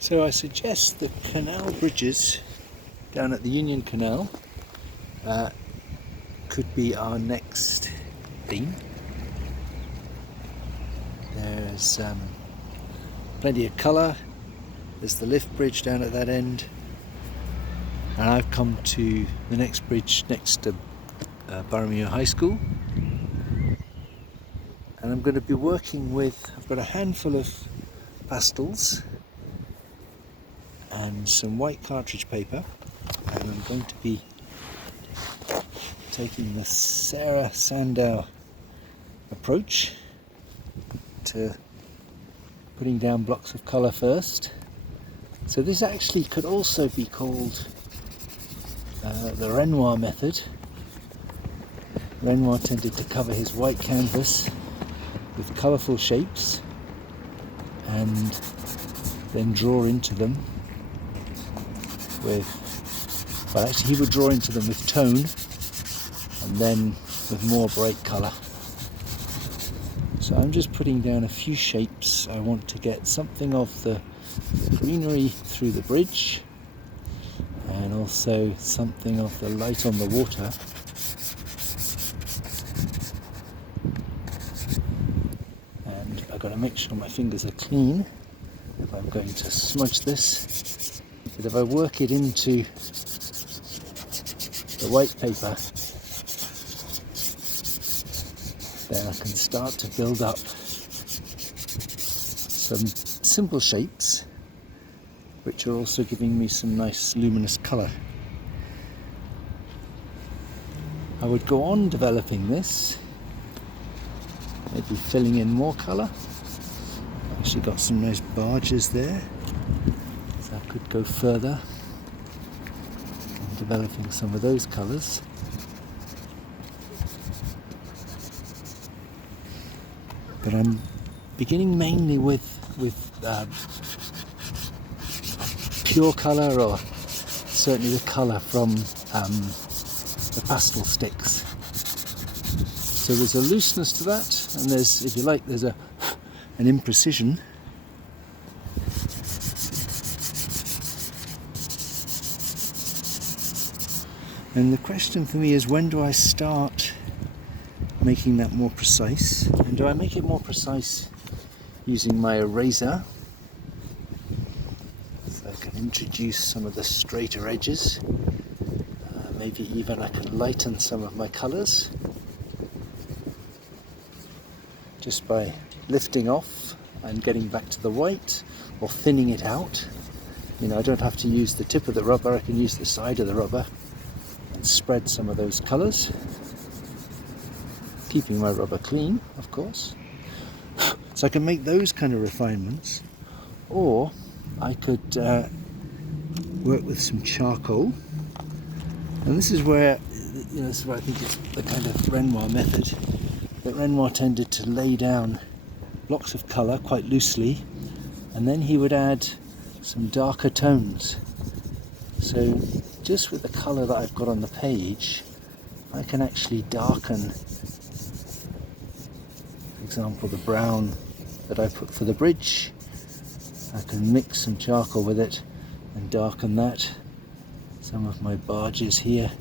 So I suggest the canal bridges down at the Union Canal could be our next theme. There's plenty of colour. There's the lift bridge down at that end, and I've come to the next bridge next to Boroughmuir High School, and I'm going to be working with, I've got a handful of pastels and some white cartridge paper, and I'm going to be taking the Sarah Sandow approach to putting down blocks of colour first. So this actually could also be called the Renoir method. Renoir tended to cover his white canvas with colourful shapes and then draw into them with, well, actually he would draw into them with tone and then with more bright colour. So I'm just putting down a few shapes. I want to get something of the greenery through the bridge and also something of the light on the water. And I've got to make sure my fingers are clean if I'm going to smudge this. But if I work it into the white paper, then I can start to build up some simple shapes which are also giving me some nice luminous colour. I would go on developing this, maybe filling in more colour. I've actually got some nice barges there, so I could go further in developing some of those colours. But I'm beginning mainly with pure colour, or certainly the colour from the pastel sticks. So there's a looseness to that, and there's, if you like, there's an imprecision. And the question for me is, when do I start making that more precise? And do I make it more precise using my eraser, so I can introduce some of the straighter edges, maybe even I can lighten some of my colours just by lifting off and getting back to the white, or thinning it out. You know, I don't have to use the tip of the rubber, I can use the side of the rubber and spread some of those colours, keeping my rubber clean, of course. So I can make those kind of refinements, or I could work with some charcoal. And this is where, you know, this is where I think it's the kind of Renoir method. That Renoir tended to lay down blocks of colour quite loosely, and then he would add some darker tones. So just with the colour that I've got on the page, I can actually darken, for example, the brown that I put for the bridge. I can mix some charcoal with it and darken that. Some of my barges here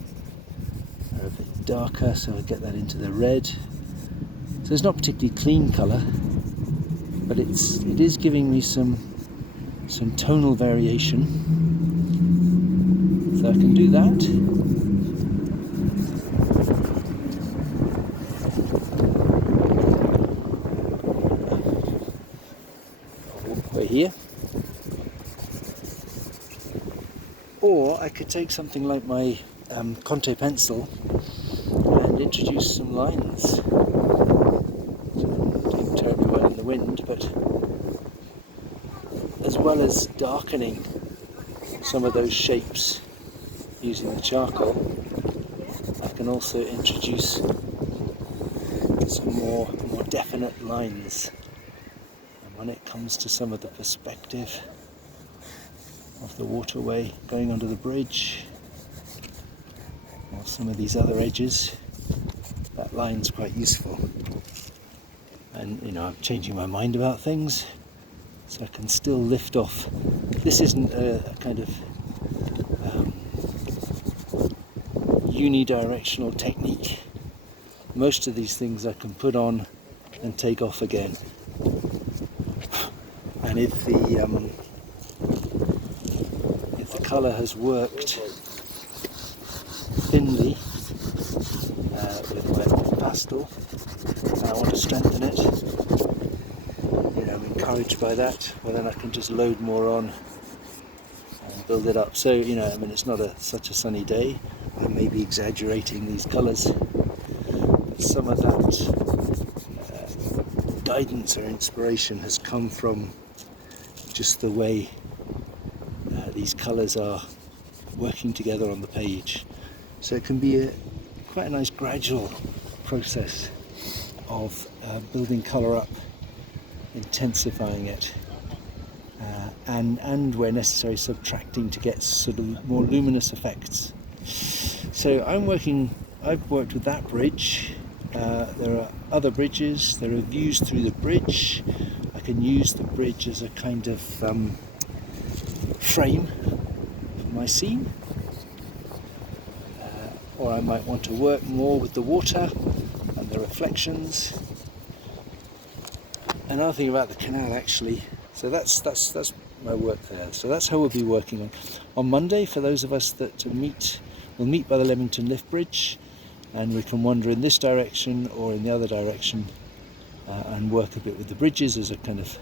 are a bit darker, so I get that into the red. So it's not particularly clean colour, but it is giving me some tonal variation. So I can do that. Here, or I could take something like my Conte pencil and introduce some lines. Doing terribly well in the wind, but as well as darkening some of those shapes using the charcoal, I can also introduce some more definite lines. When it comes to some of the perspective of the waterway going under the bridge, or some of these other edges, that line's quite useful. And you know, I'm changing my mind about things, so I can still lift off. This isn't a kind of unidirectional technique. Most of these things I can put on and take off again. And if the colour has worked thinly with my pastel, and I want to strengthen it, I'm encouraged by that. Well, then I can just load more on and build it up. So it's not such a sunny day. I may be exaggerating these colours, but some of that guidance or inspiration has come from just the way these colours are working together on the page. So it can be quite a nice gradual process of building colour up, intensifying it, and where necessary subtracting to get sort of more luminous effects. So I've worked with that bridge. There are other bridges, there are views through the bridge. I can use the bridge as a kind of frame for my scene. Or I might want to work more with the water and the reflections. Another thing about the canal, actually, so that's my work there. So that's how we'll be working on Monday. For those of us that we'll meet by the Leamington Lift Bridge, and we can wander in this direction or in the other direction and work a bit with the bridges as a kind of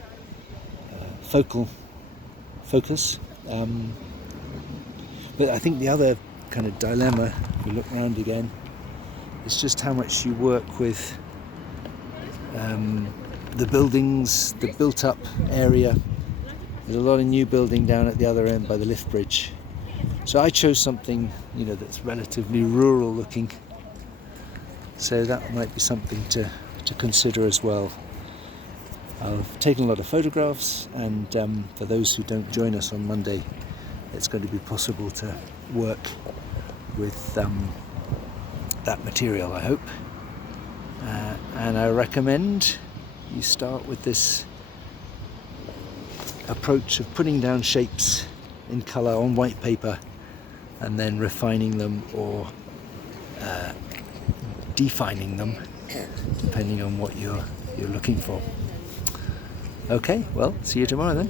focus. But I think the other kind of dilemma, if we look around again, is just how much you work with the buildings, the built up area. There's a lot of new building down at the other end by the lift bridge. So I chose something, that's relatively rural looking. So that might be something to consider as well. I've taken a lot of photographs, and for those who don't join us on Monday, it's going to be possible to work with that material, I hope. And I recommend you start with this approach of putting down shapes in colour on white paper and then refining them or defining them depending on what you're looking for. Okay, well, see you tomorrow then.